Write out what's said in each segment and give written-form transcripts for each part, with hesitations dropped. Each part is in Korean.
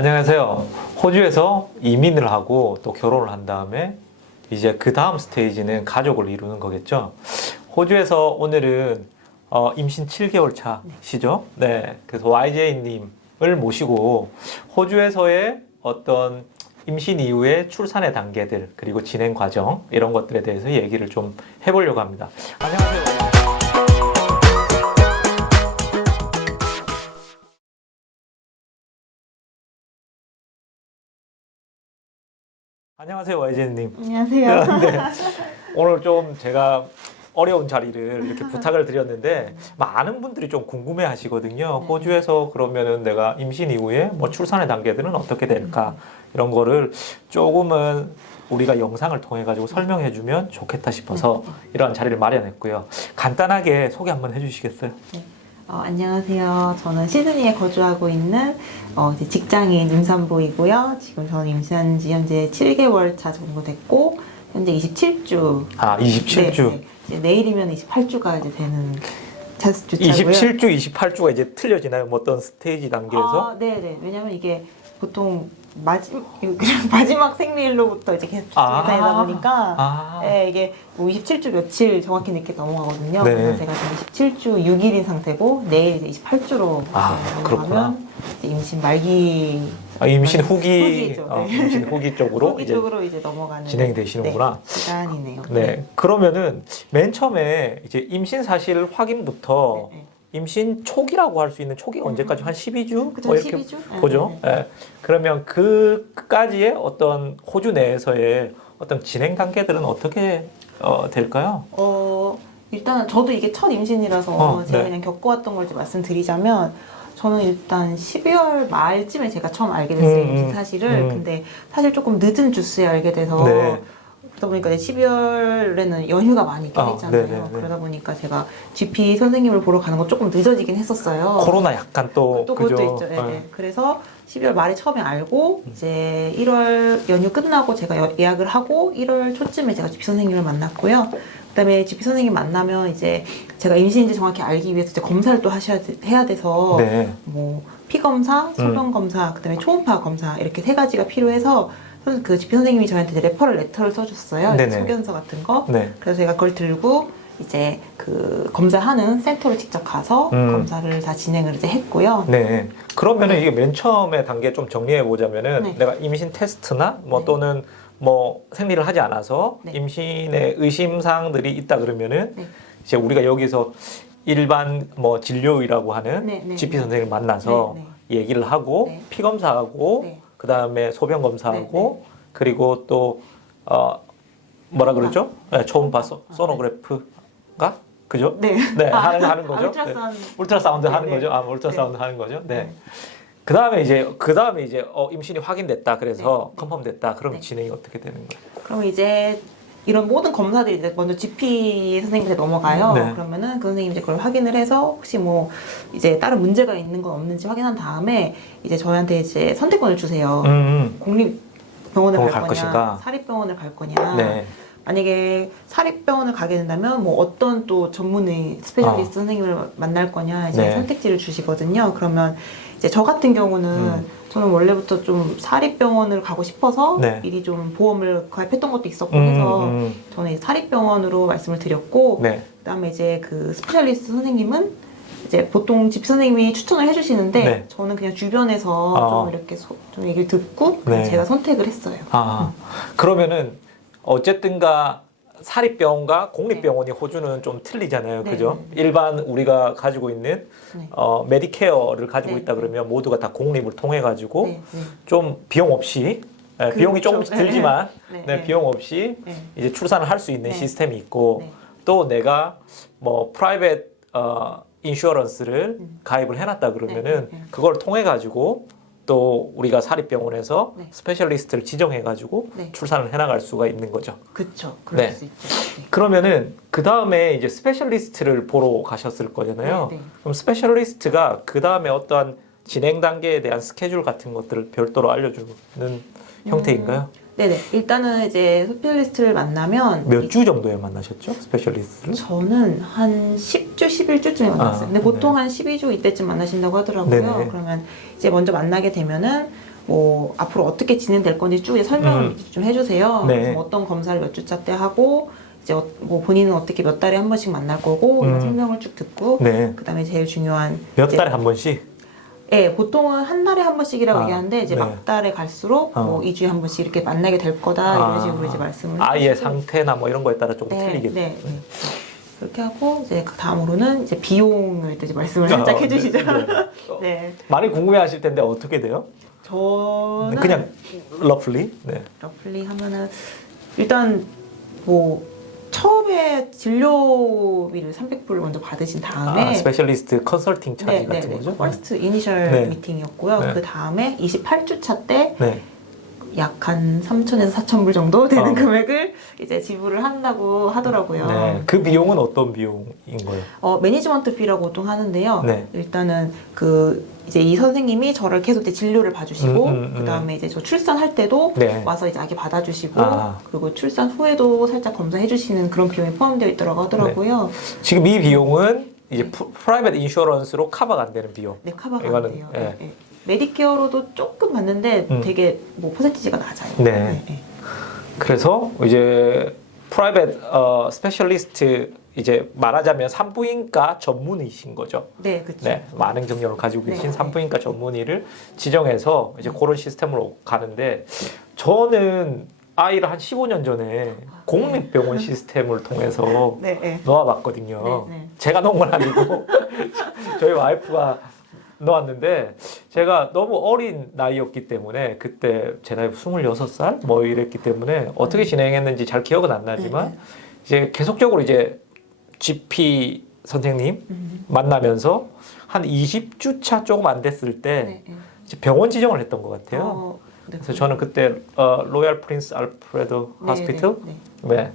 안녕하세요. 호주에서 이민을 하고 또 결혼을 한 다음에 이제 그 다음 스테이지는 가족을 이루는 거겠죠. 호주에서 오늘은 임신 7개월 차시죠. 네. 그래서 YJ님을 모시고 호주에서의 어떤 임신 이후의 출산의 단계들 그리고 진행 과정 이런 것들에 대해서 얘기를 좀 해보려고 합니다. 안녕하세요. 안녕하세요, YJ님. 안녕하세요. 네. 오늘 좀 제가 어려운 자리를 이렇게 부탁을 드렸는데 많은 분들이 좀 궁금해 하시거든요. 호주에서 그러면은 내가 임신 이후에 뭐 출산의 단계들은 어떻게 될까? 이런 거를 조금은 우리가 영상을 통해 가지고 설명해 주면 좋겠다 싶어서 이러한 자리를 마련했고요. 간단하게 소개 한번 해 주시겠어요? 네. 안녕하세요. 저는 시드니에 거주하고 있는 이제 직장인 임산부이고요. 지금 저는 임신한 지 현재 7개월 차 정도 됐고 현재 27주. 아, 27주. 네. 이제 내일이면 28주가 이제 되는 주차고요. 27주, 28주가 이제 틀려지나요? 뭐 어떤 스테이지 단계에서? 네네. 왜냐면 이게 보통 마지막 생리일로부터 이제 계속 되다 보니까 네, 이게 뭐 27주 며칠 정확히 늦게 넘어가거든요. 네. 그래서 제가 지금 27주 6일인 상태고 내일 이제 28주로 그렇구나. 이제 임신 말기 임신 후기, 후기죠. 네. 임신 후기 쪽으로 후기 쪽으로 이제 넘어가는 진행되시는구나. 네, 시간이네요. 네. 그러면은 맨 처음에 이제 임신 사실 확인부터 네. 임신 초기라고 할 수 있는 초기가 언제까지 한 12주? 그쵸, 뭐 이렇게 12주? 보죠. 네. 예. 그러면 그까지의 어떤 호주 내에서의 어떤 진행 단계들은 어떻게 될까요? 일단 저도 이게 첫 임신이라서 제가 네. 그냥 겪어왔던 걸 이제 말씀드리자면 저는 일단 12월 말쯤에 제가 처음 알게 됐어요, 임신 사실을. 근데 사실 조금 늦은 주스에 알게 돼서 네. 그러다 보니까 12월에는 연휴가 많이 껴있잖아요. 네네네. 그러다 보니까 제가 GP 선생님을 보러 가는 거 조금 늦어지긴 했었어요. 코로나 약간 또 그것도 그죠? 있죠. 네. 그래서 12월 말에 처음에 알고 이제 1월 연휴 끝나고 제가 예약을 하고 1월 초쯤에 제가 GP 선생님을 만났고요. 그다음에 GP 선생님 만나면 이제 제가 임신인지 정확히 알기 위해서 이제 검사를 또 해야 돼서 네. 뭐 피 검사, 소변 검사, 그다음에 초음파 검사 이렇게 세 가지가 필요해서 그 GP 선생님이 저한테 이제 레퍼럴 레터를 써줬어요. 소견서 같은 거. 네. 그래서 제가 그걸 들고 이제 그 검사하는 센터로 직접 가서 검사를 다 진행을 이제 했고요. 네. 그러면은 이게 맨 처음에 단계 좀 정리해 보자면은 네. 내가 임신 테스트나 뭐 네. 또는 뭐 생리를 하지 않아서 네. 임신의 의심 사항들이 있다 그러면은 네. 이제 우리가 여기서 일반 뭐 진료의라고 하는 네, 네, GP 네. 선생님을 만나서 네, 얘기를 하고 네. 피 검사하고 네. 그다음에 소변 검사하고 네, 그리고 또 뭐라 그러죠? 네, 초음파 소노그래프가 그죠? 네. 네, 하는 거죠. 울트라사운드. 네. 울트라사운드 네, 하는 네. 거죠. 울트라사운드 하는 거죠. 네. 네. 그다음에 이제 임신이 확인됐다. 그래서 네. 컨펌됐다. 그럼 네. 진행이 어떻게 되는 거예요? 그럼 이제 이런 모든 검사들이 이제 먼저 GP 선생님한테 넘어가요. 네. 그러면은 그 선생님이 이제 그걸 확인을 해서 혹시 뭐 이제 다른 문제가 있는 건 없는지 확인한 다음에 이제 저희한테 이제 선택권을 주세요. 공립병원을 갈 거냐, 것인가? 사립병원을 갈 거냐. 네. 만약에 사립병원을 가게 된다면 뭐 어떤 또 전문의 스페셜리스트 선생님을 만날 거냐 이제 네. 선택지를 주시거든요. 그러면 이제 저 같은 경우는 저는 원래부터 좀 사립병원을 가고 싶어서 네. 미리 좀 보험을 가입했던 것도 있었고 해서 저는 사립병원으로 말씀을 드렸고 네. 그다음에 이제 그 스페셜리스트 선생님은 이제 보통 집 선생님이 추천을 해주시는데 네. 저는 그냥 주변에서 좀 이렇게 좀 얘기를 듣고 그냥 네. 제가 선택을 했어요. 그러면은 어쨌든가 사립병원과 공립병원이 호주는 좀 틀리잖아요. 네. 그죠? 일반 우리가 가지고 있는 네. 메디케어를 가지고 네. 있다 그러면 모두가 다 공립을 통해 가지고 네. 네. 좀 비용 없이 비용이 조금 그렇죠. 들지만 네. 네, 네. 비용 없이 네. 이제 출산을 할 수 있는 네. 시스템이 있고 네. 또 내가 뭐 프라이빗 인슈어런스를 가입을 해놨다 그러면은 네. 그걸 통해 가지고 또 우리가 사립병원에서 네. 스페셜리스트를 지정해 가지고 네. 출산을 해나갈 수가 있는 거죠. 그쵸. 그럴 네. 수 있죠. 네. 그러면은 그 다음에 이제 스페셜리스트를 보러 가셨을 거잖아요. 네, 네. 그럼 스페셜리스트가 그 다음에 어떠한 진행 단계에 대한 스케줄 같은 것들을 별도로 알려주는 형태인가요? 네네. 일단은 이제 스페셜리스트를 만나면 몇 주 정도에 만나셨죠? 스페셜리스트를? 저는 한 10주, 11주쯤에 만났어요. 근데 보통 네. 한 12주 이때쯤 만나신다고 하더라고요. 네네. 그러면 이제 먼저 만나게 되면은 뭐 앞으로 어떻게 진행될 건지 쭉 이제 설명을 좀 해주세요. 네. 그래서 어떤 검사를 몇 주차 때 하고 이제 뭐 본인은 어떻게 몇 달에 한 번씩 만날 거고 이런 설명을 쭉 듣고 네. 그다음에 제일 중요한 몇 이제 달에 한 번씩? 예, 보통은 한 달에 한 번씩이라고 얘기하는데 이제 네. 막 달에 갈수록 뭐 2주에 한 번씩 이렇게 만나게 될 거다 이런 식으로 이제 말씀을 아이의 해주시고. 상태나 뭐 이런 거에 따라 조금 틀리겠죠. 네. 그렇게 하고 이제 그 다음으로는 이제 비용을 또 이제 말씀을 살짝 해주시죠. 네. 많이 궁금해하실 텐데 어떻게 돼요? 저는 그냥 러플리? 네. 러플리 하면은 일단 뭐 처음에 진료비를 300불을 먼저 받으신 다음에 스페셜리스트 컨설팅 차지 같은 거죠? 퍼스트 이니셜 네. 미팅이었고요. 네. 그 다음에 28주차 때 네. 약 한 3,000에서 4,000불 정도 되는 금액을 이제 지불을 한다고 하더라고요. 네. 그 비용은 어떤 비용인 거예요? 매니지먼트 피라고 보통 하는데요. 네. 일단은 그 이제 이 선생님이 저를 계속 이제 진료를 봐주시고 그 다음에 이제 저 출산할 때도 네. 와서 이제 아기 받아주시고 아. 그리고 출산 후에도 살짝 검사해주시는 그런 비용이 포함되어 있더라고 하더라고요. 지금 이 비용은 이제 프라이빗 인슈어런스로 커버가 안 되는 비용. 네, 커버가 이거는, 안 돼요. 예. 네. 메디케어로도 조금 받는데 되게 뭐 퍼센티지가 낮아요. 네. 그래서 이제 프라이빗 스페셜리스트 이제 말하자면 산부인과 전문의신 거죠. 네, 그렇죠. 네, 많은 경력을 가지고 계신 네. 산부인과 전문의를 지정해서 이제 그런 시스템으로 가는데 저는 아이를 한 15년 전에 공립병원 시스템을 통해서 네. 놓아봤거든요. 네. 제가 놓은 건 아니고 저희 와이프가 놓았는데 제가 너무 어린 나이였기 때문에 그때 제 나이 26살 뭐 이랬기 때문에 어떻게 진행했는지 잘 기억은 안 나지만 이제 계속적으로 이제 GP 선생님 만나면서 한 20주차 조금 안 됐을 때 이제 병원 지정을 했던 것 같아요. 그래서 저는 그때 로얄 프린스 알프레드 호스피털, 네,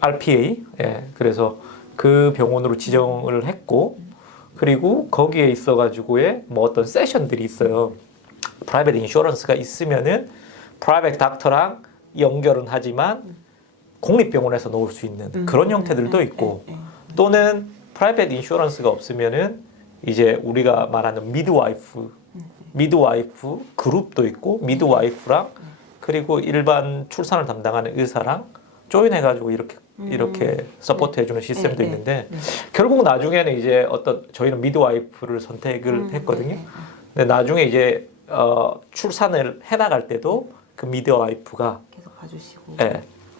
RPA, 예, 그래서 그 병원으로 지정을 했고 그리고 거기에 있어가지고의 뭐 어떤 세션들이 있어요. 프라이빗 인슈어런스가 있으면은 프라이빗 닥터랑 연결은 하지만 공립병원에서 놓을 수 있는 그런 형태들도 있고 또는 프라이빗 인슈어런스가 없으면은 이제 우리가 말하는 미드와이프 그룹도 있고 미드와이프랑 그리고 일반 출산을 담당하는 의사랑 조인해가지고 이렇게 서포트 해주는 시스템도 있는데 결국 나중에는 이제 어떤 저희는 미드와이프를 선택을 했거든요. 근데 나중에 이제 출산을 해나갈 때도 그 미드와이프가 계속 봐주시고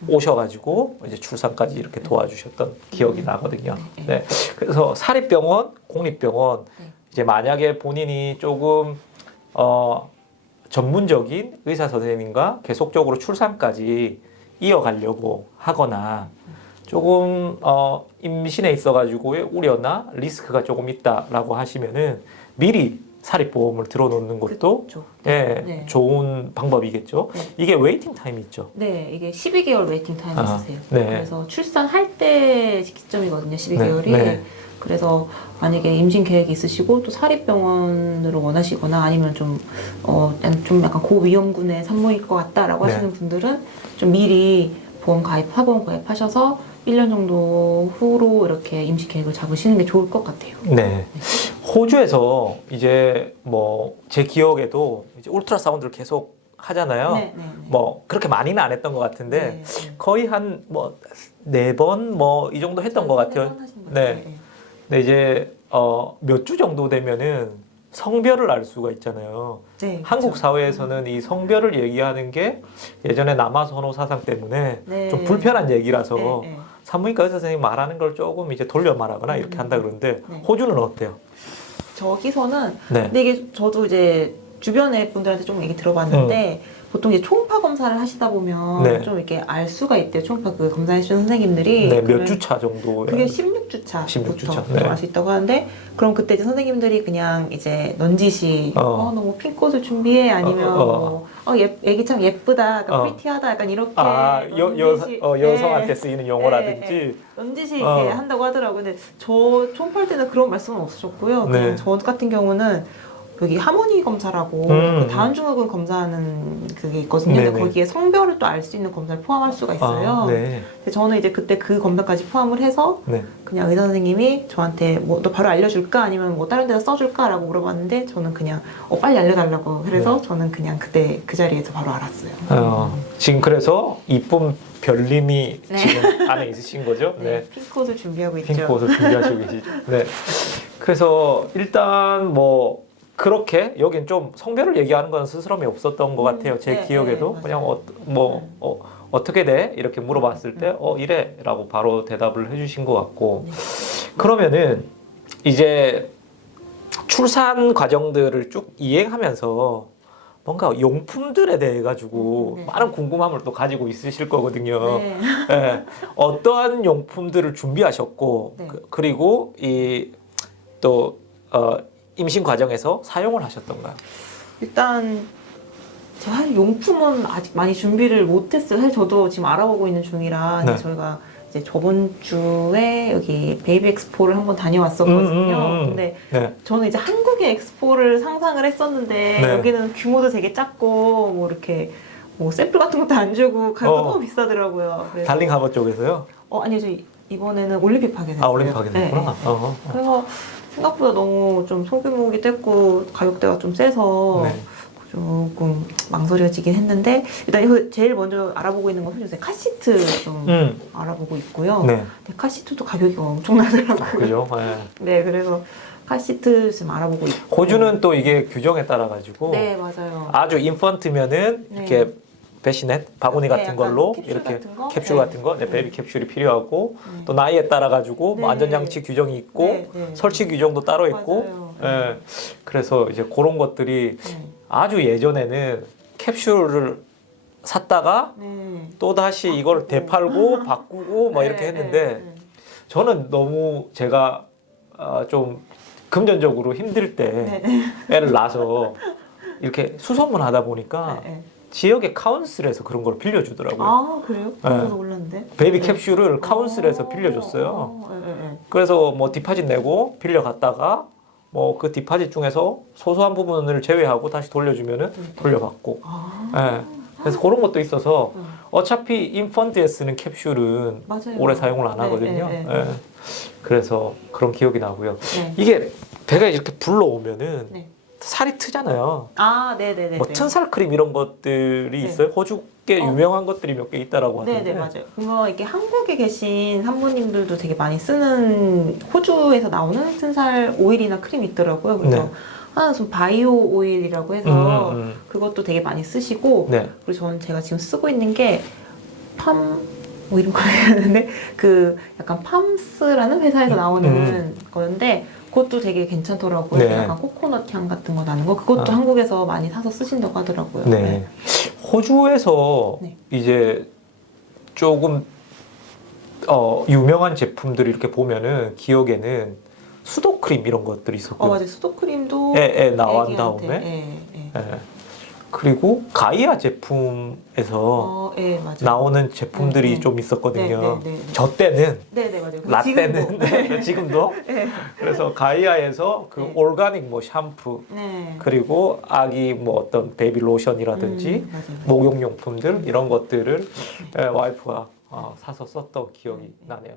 오셔가지고 이제 출산까지 이렇게 도와주셨던 기억이 나거든요. 네. 그래서 사립병원, 공립병원 이제 만약에 본인이 조금 전문적인 의사 선생님과 계속적으로 출산까지 이어가려고 하거나 조금 임신에 있어가지고의 우려나 리스크가 조금 있다라고 하시면은 미리 사립보험을 들어놓는 것도 좋은 방법이겠죠. 이게 웨이팅 타임이 있죠. 네, 이게 12개월 웨이팅 타임이 있으세요. 네. 그래서 출산할 때 시점이거든요, 12개월이. 그래서 만약에 임신 계획이 있으시고 또 사립병원으로 원하시거나 아니면 좀 약간 고위험군의 산모일 것 같다라고 하시는 분들은 좀 미리 합원 가입하셔서 1년 정도 후로 이렇게 임시 계획을 잡으시는 게 좋을 것 같아요. 네. 호주에서 이제 뭐 제 기억에도 이제 울트라사운드를 계속 하잖아요. 뭐 그렇게 많이는 안 했던 것 같은데 거의 한 뭐 4번 뭐 이 정도 했던 것 같아요. 네. 근데 이제 몇 주 정도 되면은 성별을 알 수가 있잖아요. 한국 사회에서는 이 성별을 얘기하는 게 예전에 남아선호 사상 때문에 좀 불편한 얘기라서 산부인과 의사 선생님이 말하는 걸 조금 이제 돌려 말하거나 이렇게 한다 그러는데 호주는 어때요? 저기서는 근데 이게 저도 이제 주변의 분들한테 좀 얘기 들어봤는데 보통 이제 초음파 검사를 하시다 보면 좀 이렇게 알 수가 있대요. 초음파 그 검사해주신 선생님들이. 몇 주차 정도? 그게 16주차부터 16주차. 알 수 있다고 하는데 그럼 그때 이제 선생님들이 그냥 이제 넌지시 너무 핑크옷을 준비해 아니면 애기 참 예쁘다, 약간 프리티하다, 약간 이렇게 여성한테 쓰이는 용어라든지 넌지시 이렇게 한다고 하더라고요. 근데 저 초음파할 때는 그런 말씀은 없으셨고요. 그냥 저 같은 경우는 여기 하모니 검사라고 그 다한증후군 검사하는 그게 있거든요. 근데 네네. 거기에 성별을 또 알 수 있는 검사를 포함할 수가 있어요. 아, 네. 근데 저는 이제 그때 그 검사까지 포함을 해서 네. 그냥 의사 선생님이 저한테 뭐 너 바로 알려줄까 아니면 뭐 다른 데서 써줄까라고 물어봤는데 저는 그냥 빨리 알려달라고 그래서 저는 그냥 그때 그 자리에서 바로 알았어요. 지금 그래서 이쁜 별님이 네. 지금 안에 있으신 거죠? 네, 핑크옷을 준비하고 있죠. 핑크옷을 준비하시고 계시죠. 네. 그래서 일단 뭐 그렇게 여긴 좀 성별을 얘기하는 건 스스럼이 없었던 것 같아요. 제 네, 기억에도 네, 그냥 어떻게 돼? 이렇게 물어봤을 때 이래라고 바로 대답을 해주신 것 같고 네. 그러면은 이제 출산 과정들을 쭉 이행하면서 뭔가 용품들에 대해 가지고 네. 많은 궁금함을 또 가지고 있으실 거거든요. 네. 예, 어떠한 용품들을 준비하셨고 네. 그리고 이 또 임신 과정에서 사용을 하셨던가요? 일단 제가 사실 용품은 아직 많이 준비를 못했어요. 사실 저도 지금 알아보고 있는 중이라 네. 저희가 이제 저번 주에 여기 베이비 엑스포를 한번 다녀왔었거든요. 근데 네. 저는 이제 한국의 엑스포를 상상을 했었는데 네. 여기는 규모도 되게 작고 뭐 이렇게 뭐 샘플 같은 것도 안 주고 가격도 너무 비싸더라고요. 그래서 달링 하버 쪽에서요? 아니요, 저 이번에는 올림픽 하게 됐어요. 올림픽 하게 됐구나. 네, 네. 그래서 생각보다 너무 좀 소규모이기도 했고 가격대가 좀 세서 네. 조금 망설여지긴 했는데 일단 이거 제일 먼저 알아보고 있는 건 요새 카시트 좀 알아보고 있고요. 네. 근데 카시트도 가격이 엄청나더라고요. 그죠? 네. 네, 그래서 카시트 지금 알아보고 있고. 호주는 또 이게 규정에 따라 가지고 네, 맞아요. 아주 인펀트면은 네. 이렇게 배시넷 바구니 네, 같은 약간 걸로 캡슐 이렇게 같은 거? 캡슐 네. 같은 거, 네, 네. 베이비 캡슐이 필요하고 네. 또 나이에 따라 가지고 네. 뭐 안전장치 규정이 있고 네, 네. 설치 규정도 따로 있고, 맞아요. 예, 그래서 이제 그런 것들이 네. 아주 예전에는 캡슐을 샀다가 네. 또 다시 이걸 되팔고 바꾸고 막 이렇게 네, 했는데 네, 저는 너무 제가 좀 금전적으로 힘들 때 네. 네. 애를 낳아서 이렇게 수소문 하다 보니까 네, 네. 지역의 카운슬에서 그런 걸 빌려주더라고요. 아, 그래요? 저도 몰랐는데. 베이비 네. 캡슐을 카운슬에서 빌려줬어요. 네, 네, 네. 그래서 뭐 디파짓 내고 빌려갔다가 뭐 그 디파짓 중에서 소소한 부분을 제외하고 다시 돌려주면은 돌려받고. 아, 예. 그래서 그런 것도 있어서 음. 어차피 인펀트에 쓰는 캡슐은 맞아요. 오래 사용을 안 네, 하거든요. 네, 네. 예. 그래서 그런 기억이 나고요. 네. 이게 배가 이렇게 불러오면은 네. 살이 트잖아요. 아, 네네네. 뭐 튼살 크림 이런 것들이 네. 있어요. 호주께 유명한 것들이 몇 개 있다라고 하던데. 네네, 맞아요. 뭔가 이렇게 한국에 계신 산부님들도 되게 많이 쓰는 호주에서 나오는 튼살 오일이나 크림이 있더라고요. 그래서 네. 하나는 좀 바이오 오일이라고 해서 음. 그것도 되게 많이 쓰시고 네. 그리고 저는 제가 지금 쓰고 있는 게 뭐 이름 까먹었는데 그 약간 팜스라는 회사에서 나오는 거였는데 그것도 되게 괜찮더라고요. 네. 약간 코코넛 향 같은 거 나는 거 그것도 아. 한국에서 많이 사서 쓰신다고 하더라고요. 네. 호주에서 네. 이제 조금 유명한 제품들 이렇게 보면은 기억에는 수도 크림 이런 것들이 있었고요. 맞아요. 수도크림도 애 나온 애기한테, 다음에 예. 예. 그리고 가이아 제품에서 예, 맞아요. 나오는 제품들이 네, 네. 좀 있었거든요. 네, 네, 네. 저 때는 네네, 맞아요. 나 지금도. 때는 지금도 네. 그래서 가이아에서 그 네. 올가닉 뭐 샴푸 네. 그리고 아기 뭐 어떤 베이비 로션이라든지 맞아요. 목욕용품들 이런 것들을 와이프가 사서 썼던 기억이 나네요.